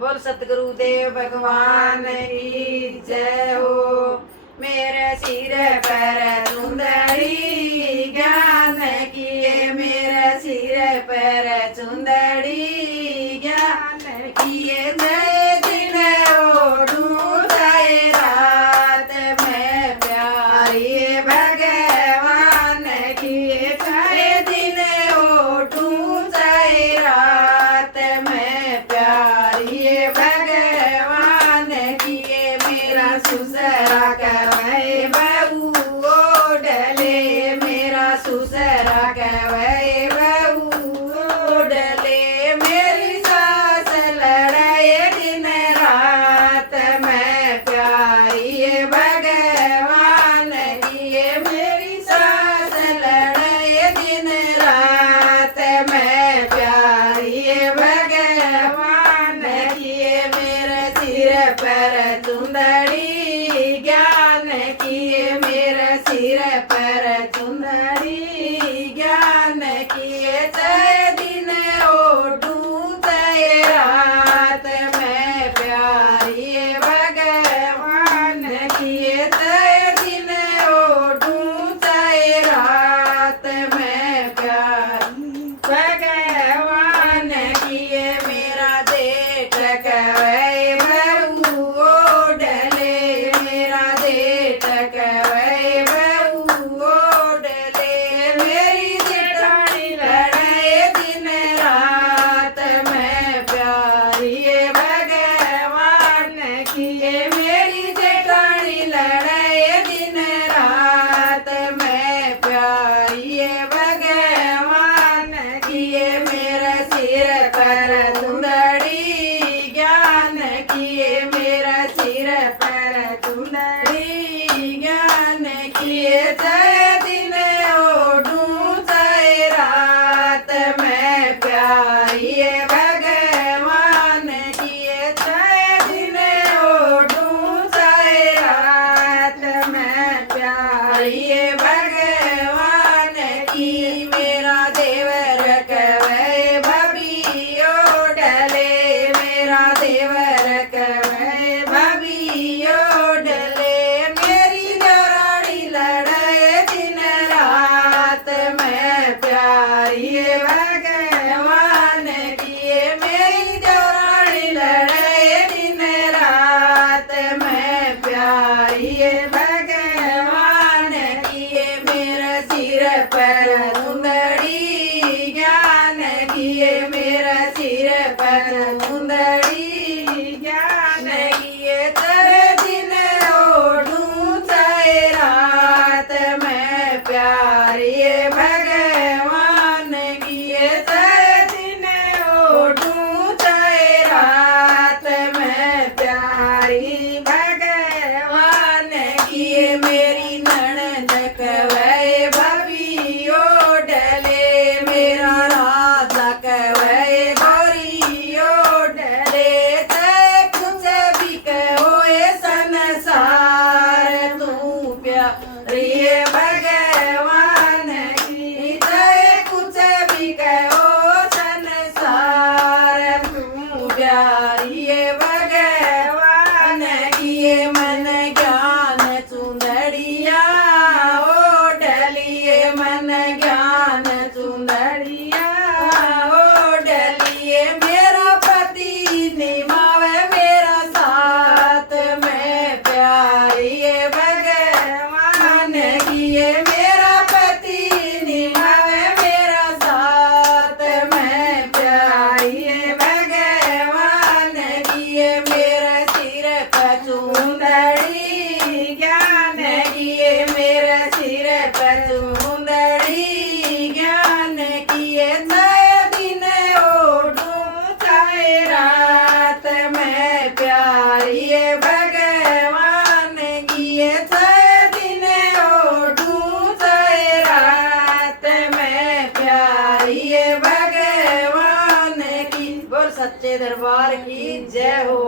बोल सतगुरुदेव भगवान की जय हो। मेरे सिर पर चुंदड़ी ज्ञान किए, मेरे सिर पर चुंदड़ी ज्ञान किए। जय दिन ओढ़ूं जय रात में प्यारी भगवान किए। जय दिन ओढ़ूं जय रात में प्यारी भगवान किए। मेरा सुसरा कवै बहू ओढ़ले, मेरा सुसरा कवै बहू ओढ़ले। मेरी सास लड़ाए दिन रात में प्यारी भगवान किए। मेरी सास लड़ाए दिन रात में प्यारी भगवान किए। मेरे सिर पर चुंदड़ी ज्ञान किए, मेरे सिर पर चुंदड़ी ज्ञान किए। जय दिन ओढ़ूं जय रात में प्यारी भगवान किए। जय दिन ओढ़ूं जय रात में प्यारी भगवान किए। मेरा जेठ कवै बहू ओढ़ले, मेरा जेठ कवै बहू ओढ़ले। मेरी जेठानी लड़ाए दिन रात में प्यारी भगवान किए। मेरी जेठानी लड़ाए दिन रात में प्यारी भगवान किए। मेरे सिर पर चुंदड़ी ज्ञान किए, मेरा सिर पर चुंदड़ी ज्ञान किए। जय दिन ओढ़ूं जय रात में प्यारी भगवान किए। जय दिन ओढ़ूं जय रात में प्यारी भगवान की। मेरा देवर कवै भभी ओढ़ले, मेरा देवर कवै भभी ओढ़ले। मेरी देवरानी लड़ाए दिन रात में प्यारी भगवान किए। मेरी देवरानी लड़ाए दिन रात में प्यारी भगवान किए। मेरे सिर पर चुंदड़ी ज्ञान किए, मेरा सिर पर चुंदड़ी ज्ञान किए। जय दिन ओढ़ूं जय रात में प्यारी भगवान किए। जय दिन ओढ़ूं जय रात में प्यारी भगवान किए। मेरी ननद कवै भभी ओढ़ले, मेरा राजा कवै गौरी ओढ़ले। जय कुछ भी कहो ए संसार, तू प्यारी भगवान की। जय कुछ भी कहो संसार, तू प्यारी भगवान की। मन ज्ञान चुंदड़िया ओढ़लिए, मन ज्ञान चुंदड़िया ओढ़लिए। मेरा पति निभावे मेरा साथ में प्यारी भगवान किए। मेरा पति निभावे मेरा साथ में प्यारी भगवान किए। मेरे सिर पर चुंदड़ी ज्ञान किए, मेरे सिर पर चुंदड़ी ज्ञान किए। जय दिन ओढ़ूं जय रात में प्यारी भगवान किए। जय दिन ओढ़ूं जय रात में प्यारी भगवान की। बोल सच्चे दरबार की जय हो।